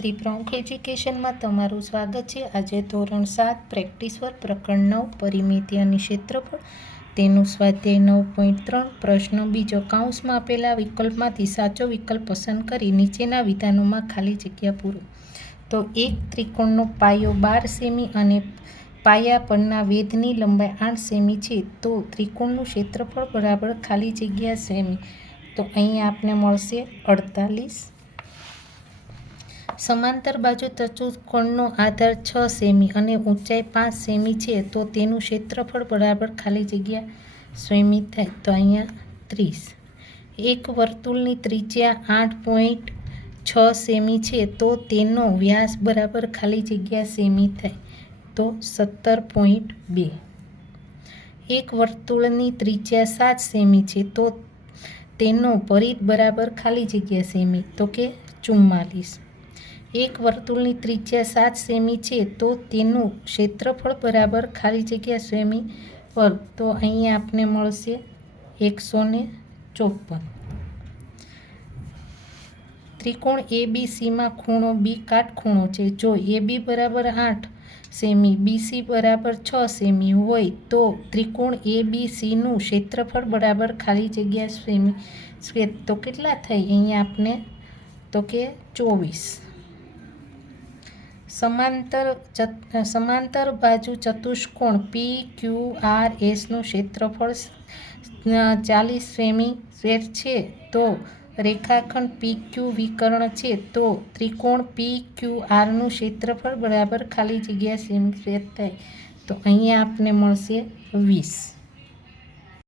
શ્રી પ્રમુખ એજ્યુકેશનમાં તમારું સ્વાગત છે। આજે ધોરણ 7 પ્રેક્ટિસ વર્ક પ્રકરણ 9 પરિમિતિ અને ક્ષેત્રફળ તેનું સ્વાધ્યાય 9.3 પ્રશ્ન બીજો કૌંસમાં આપેલા વિકલ્પમાંથી સાચો વિકલ્પ પસંદ કરી નીચેના વિધાનોમાં ખાલી જગ્યા પૂરો। તો એક ત્રિકોણનો પાયો 12 સેમી અને પાયા પરના વેધની લંબાઈ 8 સેમી છે, તો ત્રિકોણનું ક્ષેત્રફળ બરાબર ખાલી જગ્યા સેમી, તો અહીં આપને મળશે 48। સમાંતર બાજુ ચતુષ્કોણનો આધાર 6 સેમી અને ઊંચાઈ 5 સેમી છે, તો તેનું ક્ષેત્રફળ બરાબર ખાલી જગ્યા સેમી થાય, તો અહીંયા 30। એક વર્તુળની ત્રિજ્યા 8.6 સેમી છે, તો તેનો વ્યાસ બરાબર ખાલી જગ્યા સેમી થાય, તો 17.2। એક વર્તુળની ત્રિજ્યા 7 સેમી છે, તો તેનો પરિઘ બરાબર ખાલી જગ્યા સેમી, તો કે 44। એક વર્તુળની ત્રિજ્યા 7 સેમી છે, તો તેનું ક્ષેત્રફળ બરાબર ખાલી જગ્યા સેમી વર્ગ, તો અહીંયા આપને મળશે 154। ત્રિકોણ એબીસીમાં ખૂણો બી કાટખૂણો છે। જો એબી બરાબર 8 સેમી, બીસી બરાબર 6 સેમી હોય, તો ત્રિકોણ એબીસીનું ક્ષેત્રફળ બરાબર ખાલી જગ્યા સેમી સ્ક્વેર, તો કેટલા થાય અહીંયા આપને, તો કે 24। સમાંતર બાજુ ચતુષ્કોણ પી ક્યુ આર એસનું ક્ષેત્રફળ 40 સેમી સ્ક્વેર છે, તો રેખાખંડ પી ક્યુ વિકર્ણ છે, તો ત્રિકોણ પી ક્યુ આરનું ક્ષેત્રફળ બરાબર ખાલી જગ્યા સેમી સ્ક્વેર થાય, તો અહીંયા આપને મળશે 20।